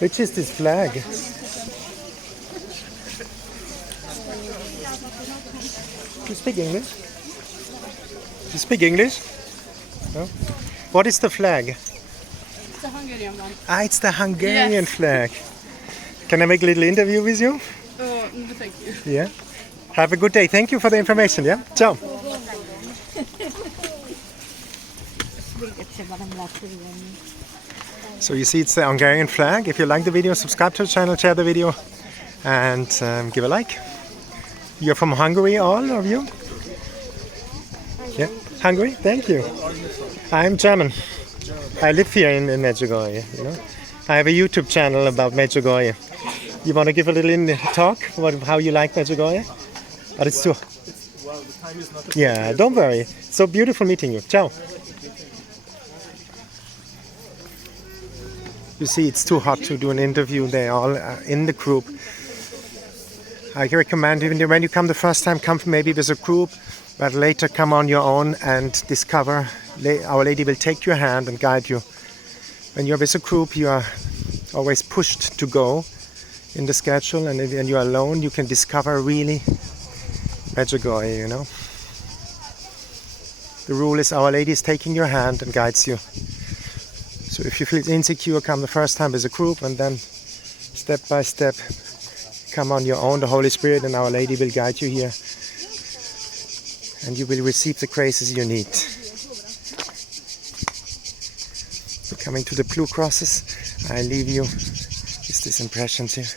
Which is this flag? You speak English? You speak English? No? What is the flag? It's the Hungarian one. Ah, it's the Hungarian Yes. flag. Can I make a little interview with you? Oh, no, thank you. Yeah. Have a good day. Thank you for the information. Yeah. Ciao. So you see, it's the Hungarian flag. If you like the video, subscribe to the channel, share the video, and give a like. You're from Hungary, all of you? Yeah. Hungary? Thank you. I'm German. I live here in Medjugorje. You know, I have a YouTube channel about Medjugorje. You want to give a little talk about how you like Medjugorje? But it's too. Well, the time is not. Yeah, don't worry. So beautiful meeting you. Ciao. You see, it's too hot to do an interview. They're all in the group. I recommend, even when you come the first time, come maybe with a group, but later come on your own and discover. Our Lady will take your hand and guide you. When you're with a group, you are always pushed to go in the schedule, and when you're alone, you can discover really Medjugorje, you know. The rule is Our Lady is taking your hand and guides you. So if you feel insecure, come the first time as a group, and then step by step come on your own. The Holy Spirit and Our Lady will guide you here, and you will receive the graces you need. So coming to the blue crosses, I leave you with these impressions here.